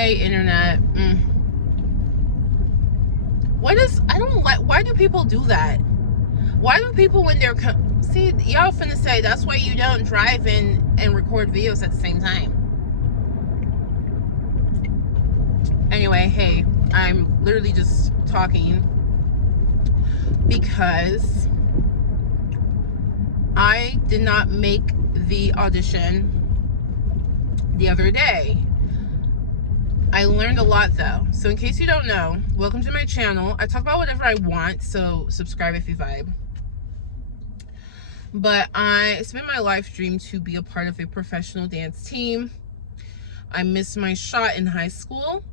Hey, internet. Why do people do that? Why do people, when they're, see, y'all finna say that's why you don't drive and record videos at the same time. Anyway, hey, I'm literally just talking because I did not make the audition the other day. I learned a lot though. So in case you don't know, welcome to my channel. I talk about whatever I want, so subscribe if you vibe. But it's been my life dream to be a part of a professional dance team. I missed my shot in high school.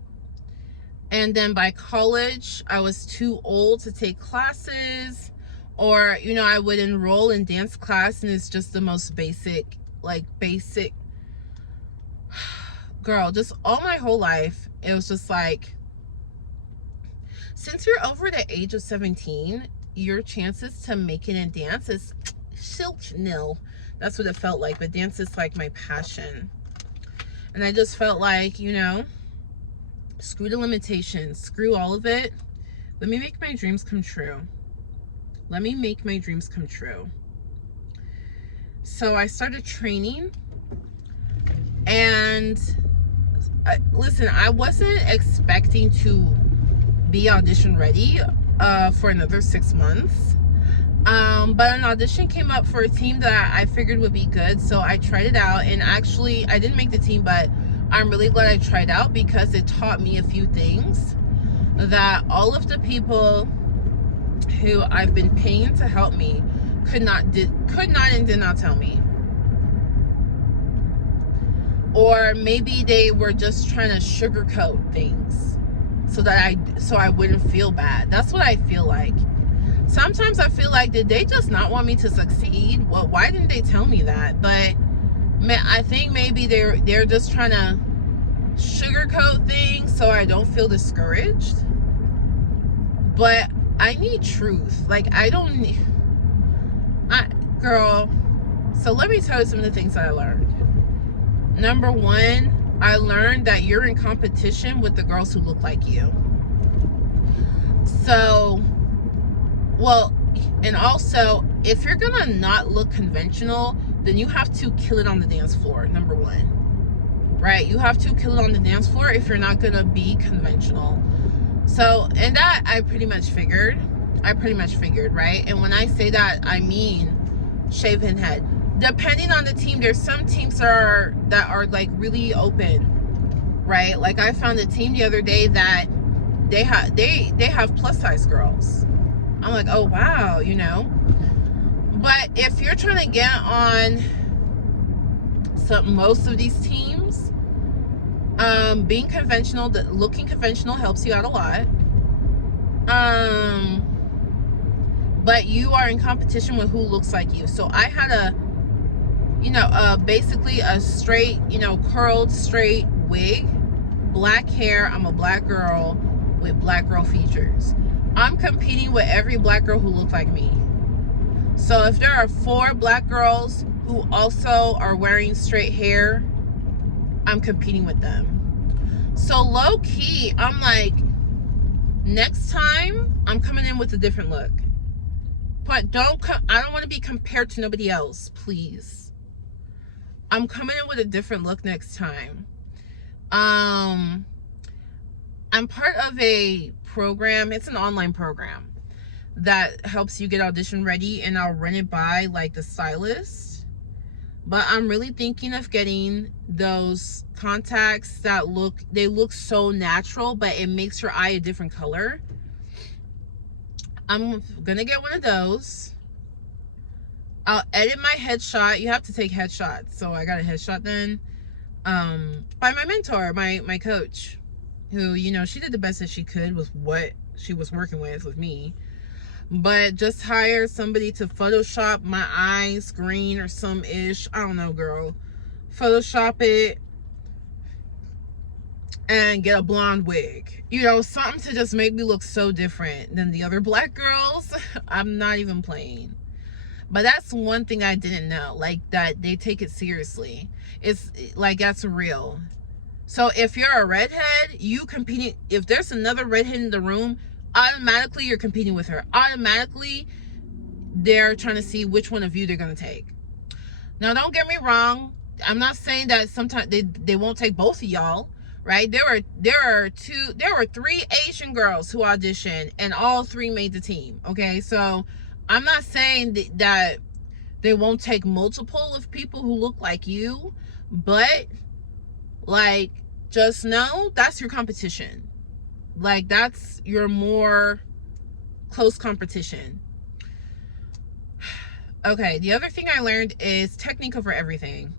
And then by college, I was too old to take classes, or, you know, I would enroll in dance class and it's just the most basic, girl, just all my whole life, it was just like, since you're over the age of 17, your chances to make it in dance is nil. That's what it felt like, but dance is like my passion. And I just felt like, you know, screw the limitations, screw all of it. Let me make my dreams come true. Let me make my dreams come true. So I started training, and listen, I wasn't expecting to be audition ready for another 6 months. But an audition came up for a team that I figured would be good, so I tried it out. And actually, I didn't make the team, but I'm really glad I tried out because it taught me a few things that all of the people who I've been paying to help me could not and did not tell me. Or maybe they were just trying to sugarcoat things so I wouldn't feel bad. That's what I feel like. Sometimes I feel like, did they just not want me to succeed? Well, why didn't they tell me that? But I think maybe they're just trying to sugarcoat things so I don't feel discouraged. But I need truth. Like, girl. So let me tell you some of the things that I learned. Number one, I learned that you're in competition with the girls who look like you. So, well, and also, if you're gonna not look conventional, then you have to kill it on the dance floor, number one. Right? You have to kill it on the dance floor if you're not gonna be conventional. So, and that I pretty much figured, right? And when I say that, I mean shaven head. Depending on the team, there's some teams that are like really open, right? Like I found a team the other day that they have plus size girls. I'm like, oh wow, you know. But if you're trying to get on most of these teams, being conventional, looking conventional helps you out a lot. But you are in competition with who looks like you. So I had basically a straight, curled straight wig, black hair. I'm a black girl with black girl features. I'm competing with every black girl who looks like me. So if there are 4 black girls who also are wearing straight hair, I'm competing with them. So low key, I'm like, next time I'm coming in with a different look. But I don't want to be compared to nobody else, please. I'm coming in with a different look next time. I'm part of a program. It's an online program that helps you get audition ready, and I'll run it by like the stylist. But I'm really thinking of getting those contacts that look so natural, but it makes your eye a different color. I'm gonna get one of those. I'll edit my headshot. You have to take headshots, so I got a headshot then by my mentor, my coach, who, she did the best that she could with what she was working with me. But just hire somebody to Photoshop my eyes green or some ish. I don't know, girl. Photoshop it and get a blonde wig. Something to just make me look so different than the other black girls. I'm not even playing. But that's one thing I didn't know, like that they take it seriously. It's like, that's real. So if you're a redhead, you competing, if there's another redhead in the room, automatically you're competing with her. Automatically they're trying to see which one of you they're going to take. Now, don't get me wrong. I'm not saying that sometimes they won't take both of y'all, right? There were 3 Asian girls who auditioned, and all 3 made the team. Okay, so I'm not saying that they won't take multiple of people who look like you, but like, just know that's your competition. Like, that's your more close competition. Okay, the other thing I learned is technique over everything.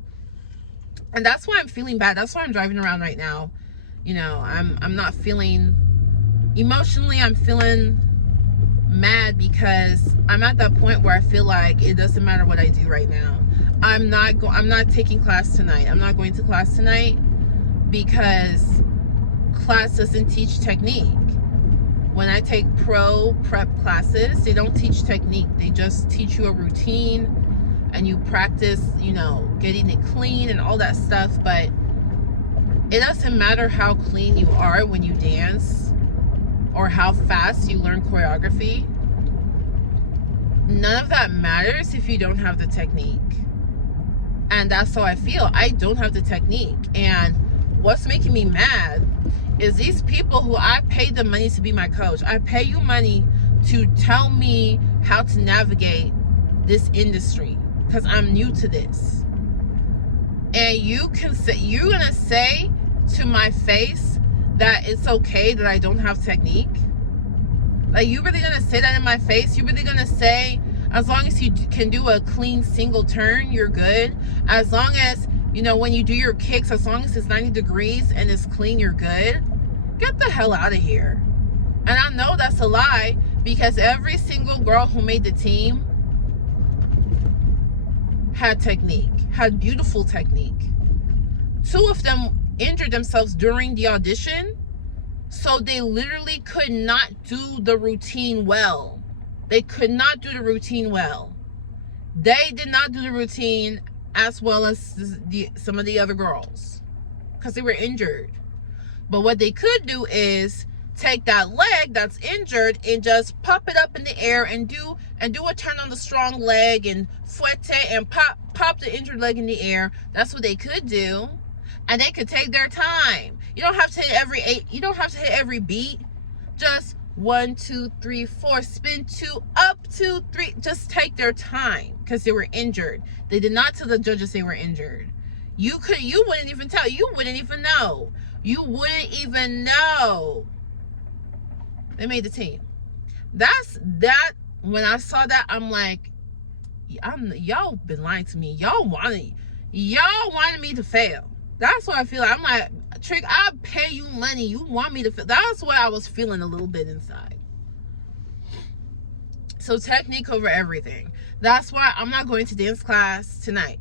And that's why I'm feeling bad. That's why I'm driving around right now. You know, I'm not feeling emotionally, I'm feeling mad because I'm at that point where I feel like it doesn't matter what I do right now. I'm not taking class tonight. I'm not going to class tonight because class doesn't teach technique. When I take pro prep classes, they don't teach technique. They just teach you a routine and you practice, you know, getting it clean and all that stuff. But it doesn't matter how clean you are when you dance or how fast you learn choreography. None of that matters if you don't have the technique. And that's how I feel. I don't have the technique. And what's making me mad is these people who I paid the money to be my coach. I pay you money to tell me how to navigate this industry because I'm new to this. And you're gonna say to my face that it's okay that I don't have technique? Like, you really gonna say that in my face? You really gonna say, as long as you can do a clean single turn, you're good? As long as, you know, when you do your kicks, as long as it's 90 degrees and it's clean, you're good? Get the hell out of here. And I know that's a lie because every single girl who made the team had technique, had beautiful technique. 2 of them injured themselves during the audition, so they literally could not do the routine well. They could not do the routine well. They did not do the routine as well as some of the other girls because they were injured. But what they could do is take that leg that's injured and just pop it up in the air and do a turn on the strong leg and fouette and pop the injured leg in the air. That's what they could do. And they could take their time. You don't have to hit every 8. You don't have to hit every beat. Just 1, 2, 3, 4, spin 2, up 2, 3. Just take their time because they were injured. They did not tell the judges they were injured. You wouldn't even tell. You wouldn't even know. You wouldn't even know. They made the team. When I saw that, I'm like, y'all been lying to me. Y'all wanted me to fail. That's what I feel like. I'm like, Trick, I pay you money. You want me to fail. That's what I was feeling a little bit inside. So technique over everything. That's why I'm not going to dance class tonight.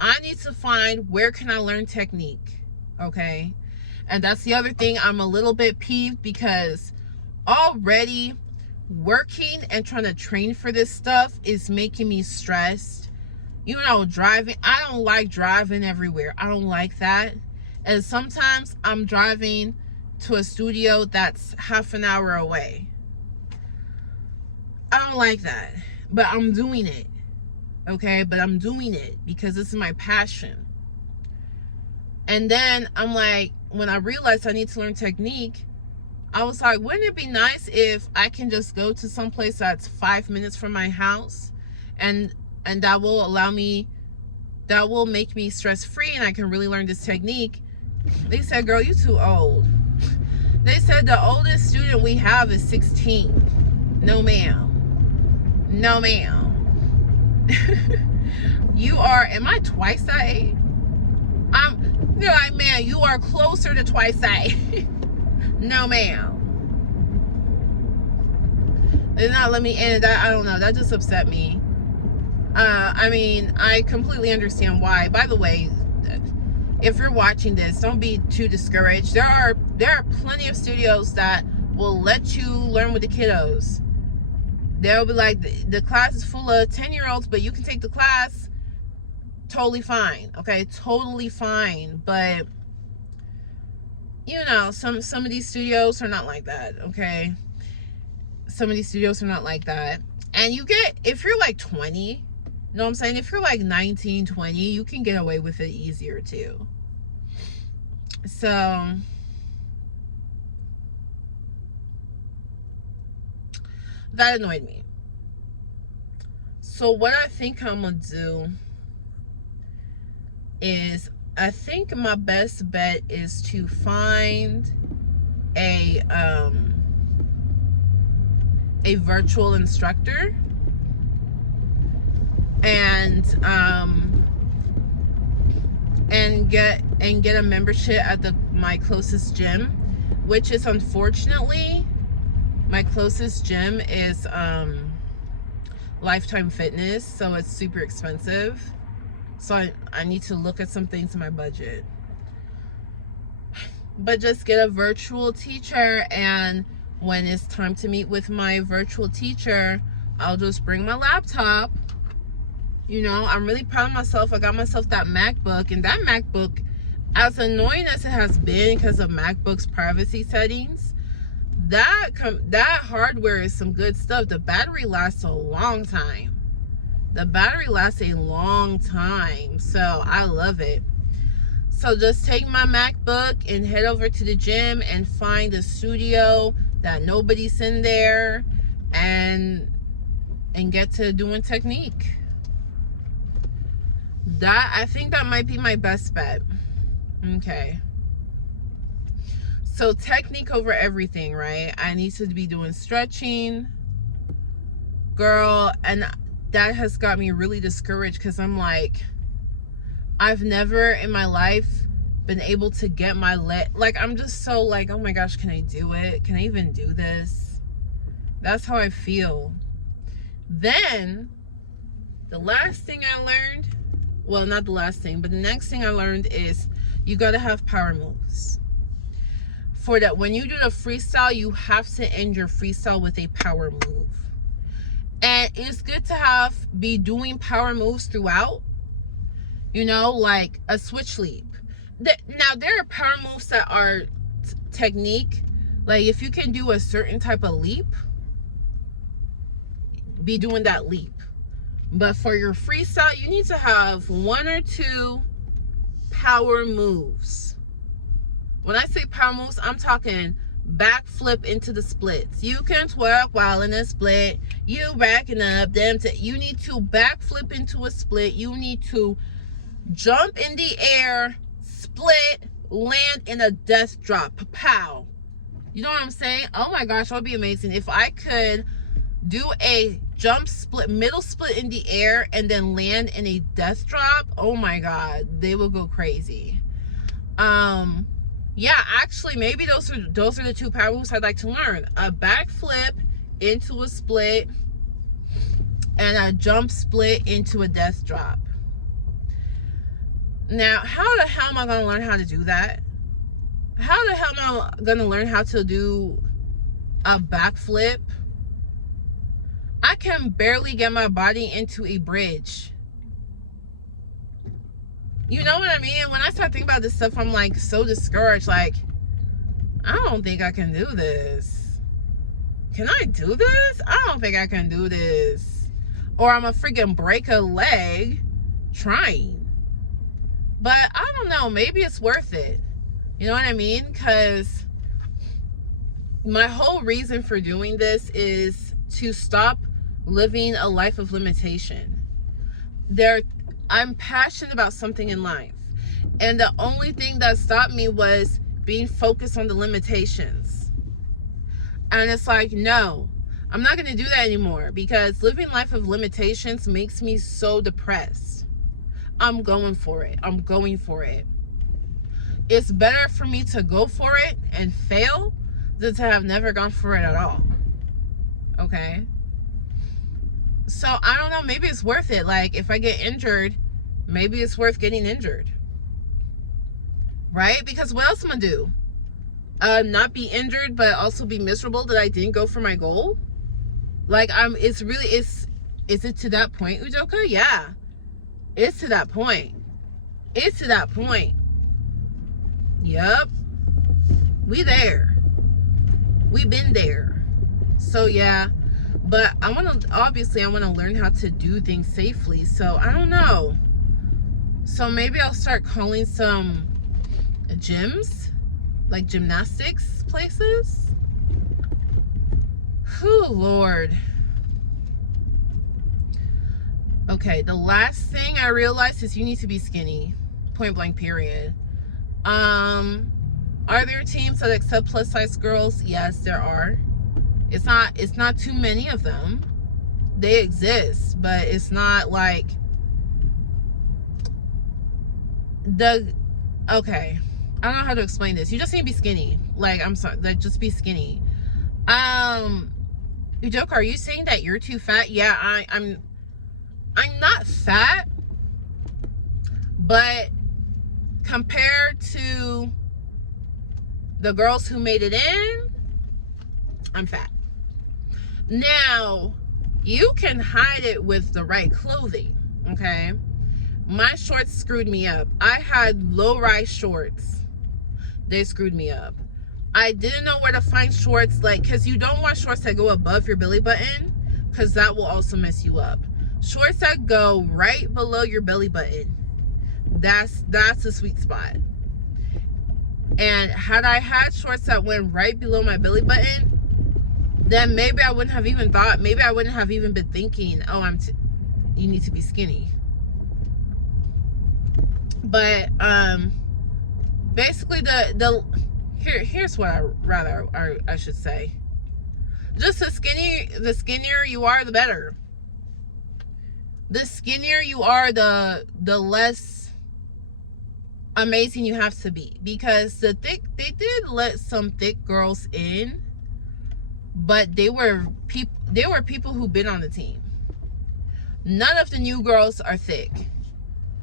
I need to find where can I learn technique. Okay? And that's the other thing. I'm a little bit peeved because already working and trying to train for this stuff is making me stressed. You know, driving, I don't like driving everywhere. I don't like that. And sometimes I'm driving to a studio that's half an hour away. I don't like that. But I'm doing it. Okay? But I'm doing it because this is my passion. And then I'm like, when I realized I need to learn technique, I was like, wouldn't it be nice if I can just go to some place that's 5 minutes from my house and that will allow me, that will make me stress-free and I can really learn this technique. They said, girl, you too old. They said the oldest student we have is 16. No, ma'am. No, ma'am. You are, am I twice that age? They're like, man, you are closer to twice that age. No, ma'am. They did not let me in. That, I don't know. That just upset me. I mean, I completely understand why. By the way, if you're watching this, don't be too discouraged. There are plenty of studios that will let you learn with the kiddos. They'll be like, the class is full of 10-year-olds, but you can take the class. Totally fine. Okay, totally fine. But you know, some of these studios are not like that, okay? Some of these studios are not like that. And you get, if you're like 20, you know what I'm saying? If you're like 19, 20, you can get away with it easier too. So that annoyed me. So what I think I'm gonna do is, I think my best bet is to find a virtual instructor and get a membership at my closest gym, which is, unfortunately, my closest gym is Lifetime Fitness, so it's super expensive. So I need to look at some things in my budget. But just get a virtual teacher, and when it's time to meet with my virtual teacher, I'll just bring my laptop. You know, I'm really proud of myself. I got myself that MacBook, and that MacBook, as annoying as it has been because of MacBook's privacy settings, that hardware is some good stuff. The battery lasts a long time. The battery lasts a long time, so I love it. So just take my MacBook and head over to the gym and find a studio that nobody's in there, and get to doing technique. I think that might be my best bet. Okay. So technique over everything, right? I need to be doing stretching, girl, and that has got me really discouraged because I'm like, I've never in my life been able to get my leg, like, I'm just so like, oh my gosh, can I do it? Can I even do this? That's how I feel. Then the last thing I learned, well, not the last thing, but the next thing I learned is you got to have power moves. For that, when you do the freestyle, you have to end your freestyle with a power move. And it's good to be doing power moves throughout, you know, like a switch leap. Now, there are power moves that are technique. Like, if you can do a certain type of leap, be doing that leap. But for your freestyle, you need to have 1 or 2 power moves. When I say power moves, I'm talking backflip into the splits. You can twerk while in a split. You racking up them. You need to backflip into a split. You need to jump in the air, split, land in a death drop. Pow. You know what I'm saying? Oh my gosh, that would be amazing. If I could do a jump split, middle split in the air, and then land in a death drop, oh my god, they will go crazy. Yeah, actually, maybe those are the 2 power moves I'd like to learn. A backflip into a split, and a jump split into a death drop. Now, how the hell am I going to learn how to do that? How the hell am I going to learn how to do a backflip? I can barely get my body into a bridge. You know what I mean? When I start thinking about this stuff, I'm like so discouraged. Like, I don't think I can do this. Can I do this? I don't think I can do this. Or I'm gonna freaking break a leg trying. But I don't know. Maybe it's worth it. You know what I mean? Because my whole reason for doing this is to stop living a life of limitation. I'm passionate about something in life, and the only thing that stopped me was being focused on the limitations. And it's like, no, I'm not going to do that anymore, because living life of limitations makes me so depressed. I'm going for it. I'm going for it. It's better for me to go for it and fail than to have never gone for it at all. Okay? So, I don't know, maybe it's worth it. Like, if I get injured, maybe it's worth getting injured. Right? Because what else am I do? Not be injured, but also be miserable that I didn't go for my goal? Like, is it to that point, Udoka? Yeah. It's to that point. It's to that point. Yep. We there. We've been there. So yeah, but I want to, obviously I want to learn how to do things safely. So I don't know. So maybe I'll start calling some gyms, like gymnastics places. Whew, Lord. Okay, the last thing I realized is you need to be skinny. Point blank, period. Are there teams that accept plus size girls? Yes, there are. It's not too many of them. They exist, but it's not like okay. I don't know how to explain this. You just need to be skinny. Like, I'm sorry, like, just be skinny. You joke, are you saying that you're too fat? Yeah, I'm not fat, but compared to the girls who made it in, I'm fat. Now, you can hide it with the right clothing, okay? My shorts screwed me up. I had low-rise shorts. They screwed me up. I didn't know where to find shorts, like, because you don't want shorts that go above your belly button, because that will also mess you up. Shorts that go right below your belly button, that's the sweet spot. And had I had shorts that went right below my belly button, then maybe I wouldn't have even thought, maybe I wouldn't have even been thinking, oh, you need to be skinny. But basically here's what I should say. Just the skinnier you are, the better. The skinnier you are, the less amazing you have to be, because they did let some thick girls in, but they were people who've been on the team. None of the new girls are thick.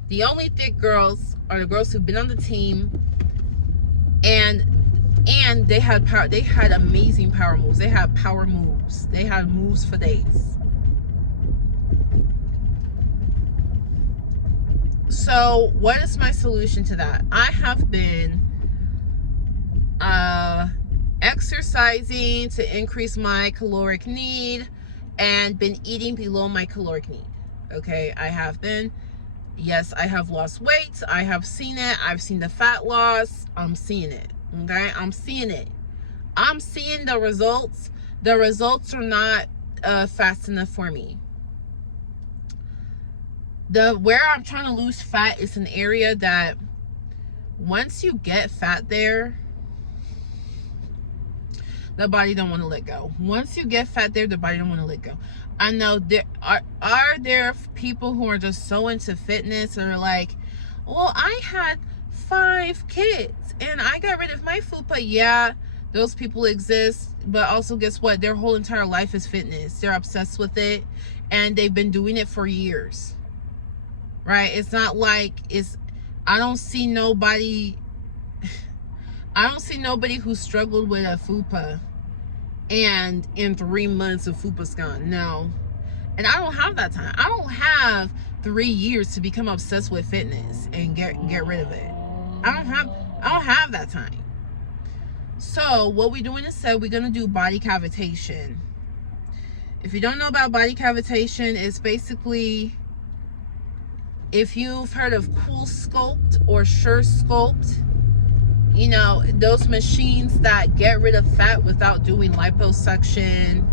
The only thick girls are the girls who've been on the team, and they had power. They had amazing power moves. They had power moves. They had moves for days. So what is my solution to that? I have been exercising to increase my caloric need and been eating below my caloric need. Okay, I have been. Yes, I have lost weight. I have seen it. I've seen the fat loss. I'm seeing it. Okay, I'm seeing it. I'm seeing the results. The results are not fast enough for me. Where I'm trying to lose fat is an area that once you get fat there, the body don't want to let go. Once you get fat there, the body don't want to let go. I know there are there people who are just so into fitness and are like, well, I had 5 kids and I got rid of my fupa. Yeah, those people exist, but also guess what? Their whole entire life is fitness. They're obsessed with it and they've been doing it for years. Right? It's not like I don't see nobody who struggled with a fupa and in 3 months of fupa's gone. No. And I don't have that time. I don't have 3 years to become obsessed with fitness and get rid of it. I don't have that time. So what we're doing instead, we're gonna do body cavitation. If you don't know about body cavitation, it's basically, if you've heard of Cool Sculpt or Sure Sculpt, you know, those machines that get rid of fat without doing liposuction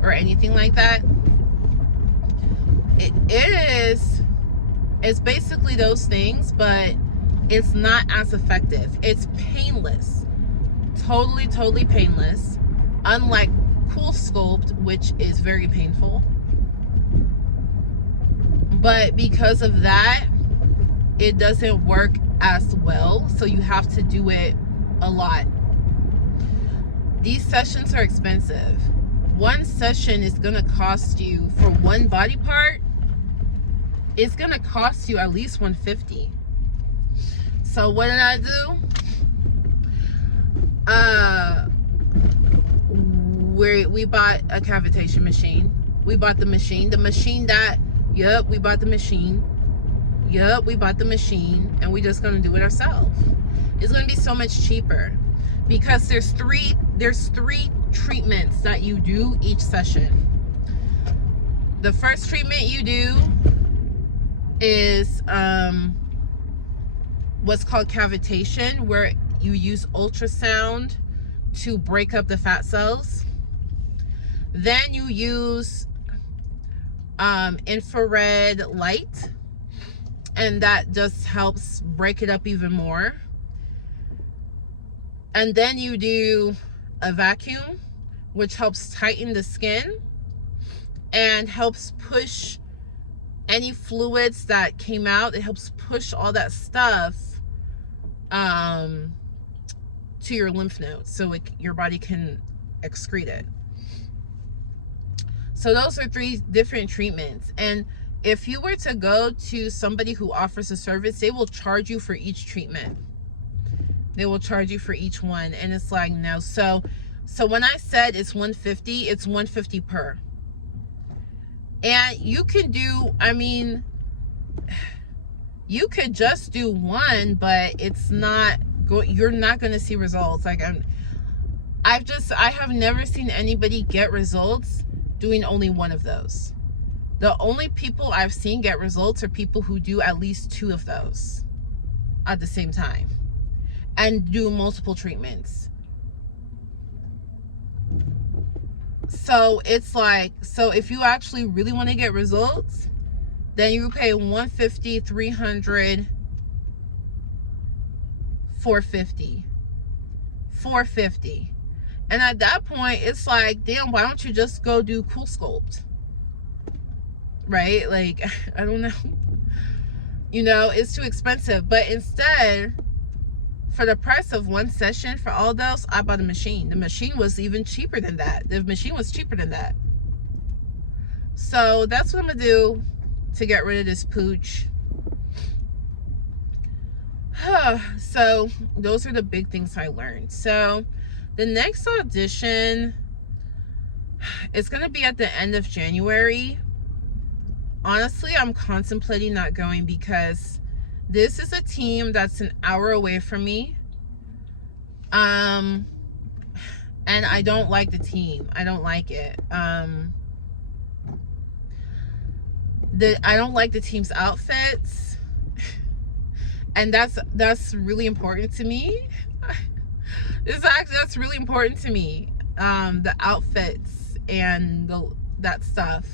or anything like that. It's basically those things, but it's not as effective. It's painless. Totally painless. Unlike Cool Sculpt, which is very painful. But because of that, it doesn't work as well, so you have to do it a lot. These sessions are expensive. One session is gonna cost you, for one body part, it's gonna cost you at least $150. So what did I do? We bought a cavitation machine. We bought the machine that, yep, we bought the machine. Yep, we bought the machine, and we're just gonna do it ourselves. It's gonna be so much cheaper. because there's three treatments that you do each session. The first treatment you do is what's called cavitation, where you use ultrasound to break up the fat cells. Then you use infrared light, and that just helps break it up even more. And then you do a vacuum, which helps tighten the skin and helps push any fluids that came out. It helps push all that stuff to your lymph nodes so your body can excrete it. So those are 3 different treatments. And if you were to go to somebody who offers a service, they will charge you for each treatment. They will charge you for each one. And it's like, no. So when I said it's $150, it's $150 per. And you can do, I mean, you could just do one, but it's not you're not going to see results. Like I have never seen anybody get results doing only one of those. The only people I've seen get results are people who do at least 2 of those at the same time and do multiple treatments. So it's like, so if you actually really want to get results, then you pay $150, $300, $450, $450. And at that point, it's like, damn, why don't you just go do Cool Sculpt? Right? Like, I don't know. You know, it's too expensive. But instead, for the price of one session for all those, I bought a machine. The machine was even cheaper than that. The machine was cheaper than that. So that's what I'm going to do to get rid of this pooch. So those are the big things I learned. So the next audition is going to be at the end of January. Honestly, I'm contemplating not going because this is a team that's an hour away from me. And I don't like the team. I don't like it. I don't like the team's outfits. And that's really important to me. That's really important to me. The outfits and that stuff.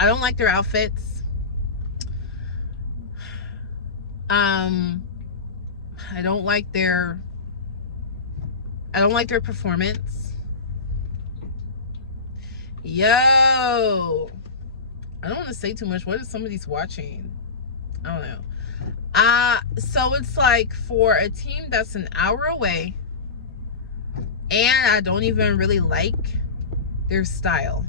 I don't like their outfits. I don't like their performance. Yo, I don't want to say too much. What if somebody's watching? I don't know. So it's like, for a team that's an hour away and I don't even really like their style,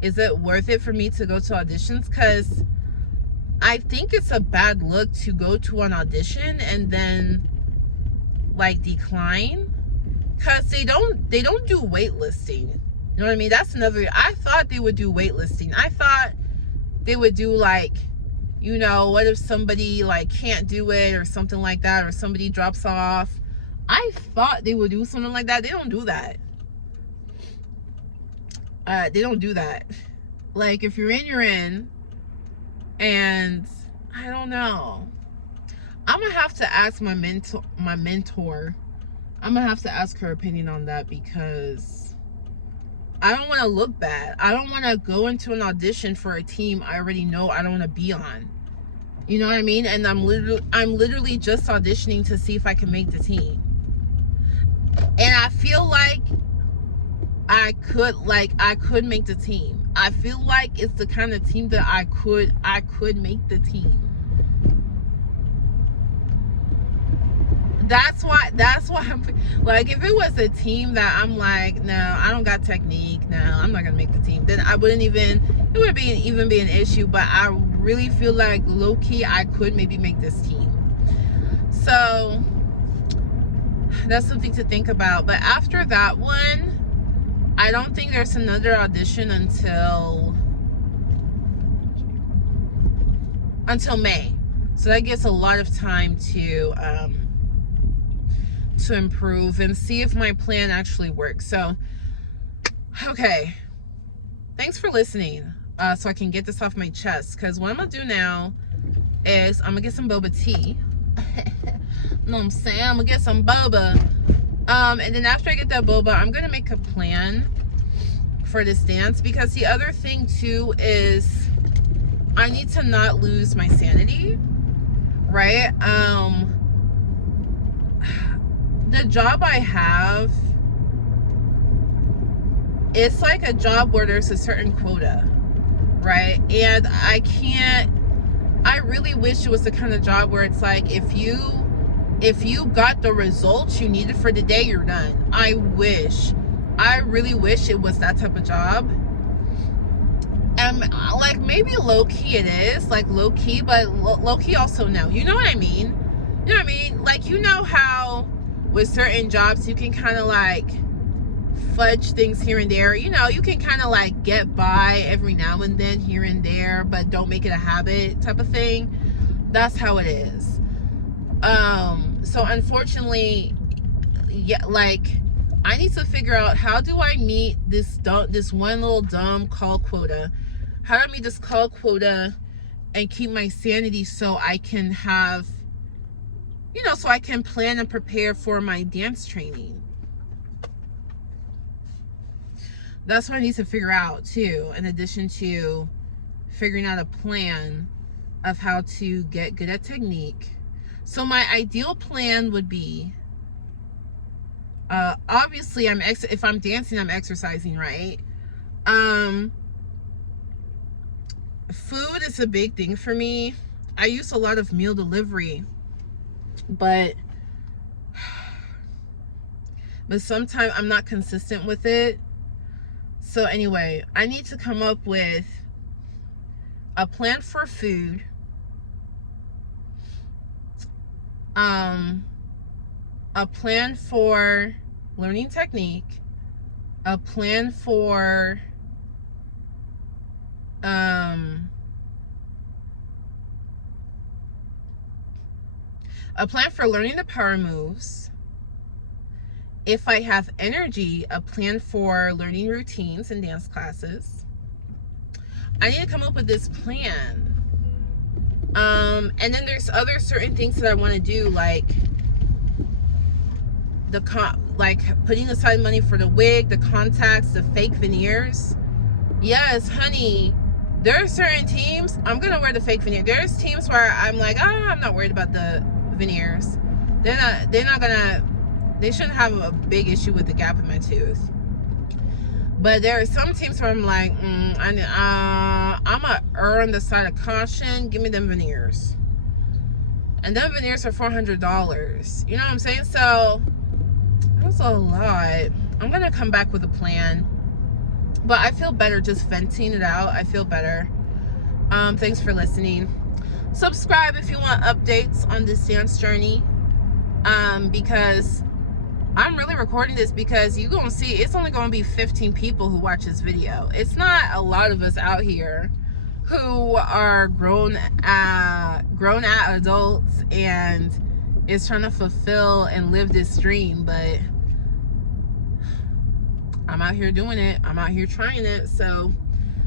is it worth it for me to go to auditions? Because I think it's a bad look to go to an audition and then like decline, because they don't do weightlifting. You know what I mean? That's another. I thought they would do weightlifting. I thought they would do, like, you know, what if somebody like can't do it or something like that, or somebody drops off. I thought they would do something like that. They don't do that. They don't do that. Like, if you're in, you're in. And I don't know. I'm gonna have to ask my mentor. I'm gonna have to ask her opinion on that, because I don't want to look bad. I don't want to go into an audition for a team I already know I don't want to be on. You know what I mean? And I'm literally just auditioning to see if I can make the team. And I feel like I could make the team. I feel like it's the kind of team that I could make the team. That's why I'm like, if it was a team that I'm like, no, I don't got technique, no, I'm not gonna make the team, then it wouldn't even be an issue. But I really feel like, low-key, I could maybe make this team. So that's something to think about. But after that one, I don't think there's another audition until May. So that gives a lot of time to to improve and see if my plan actually works. So, okay. Thanks for listening. So I can get this off my chest. Because what I'm going to do now is I'm going to get some boba tea. You know what I'm saying? I'm going to get some boba. And then after I get that boba, I'm going to make a plan for this dance. Because the other thing too is I need to not lose my sanity. Right? The job I have, it's like a job where there's a certain quota, right? And I really wish it was the kind of job where it's like, if you got the results you needed for the day, you're done. I really wish it was that type of job. And like, maybe low-key it is, like low-key, but low-key also no. You know what I mean? You know what I mean? Like, you know how with certain jobs you can kind of like fudge things here and there. You know, you can kind of like get by every now and then here and there, but don't make it a habit type of thing. That's how it is. So unfortunately, yeah, like, I need to figure out, how do I meet this one little dumb call quota? How do I meet this call quota and keep my sanity so I can have, you know, so I can plan and prepare for my dance training? That's what I need to figure out too, in addition to figuring out a plan of how to get good at technique. So my ideal plan would be, obviously if I'm dancing, I'm exercising, right? Food is a big thing for me. I use a lot of meal delivery, but sometimes I'm not consistent with it. So anyway, I need to come up with a plan for food, a plan for learning technique, a plan for learning the power moves. If I have energy, a plan for learning routines and dance classes. I need to come up with this plan. And then there's other certain things that I want to do, like putting aside money for the wig, the contacts, the fake veneers. Yes, honey, there are certain teams I'm gonna wear the fake veneer. There's teams where I'm like, I'm not worried about the veneers. They shouldn't have a big issue with the gap in my tooth. But there are some teams where I'm like, I'm gonna err on the side of caution. Give me them veneers. And them veneers are $400. You know what I'm saying? So that's a lot. I'm gonna come back with a plan. But I feel better just venting it out. I feel better. Thanks for listening. Subscribe if you want updates on this dance journey. Because I'm really recording this because you're going to see it's only going to be 15 people who watch this video. It's not a lot of us out here who are grown adults and is trying to fulfill and live this dream. But I'm out here doing it. I'm out here trying it. So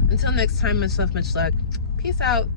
until next time, much love, much luck. Peace out.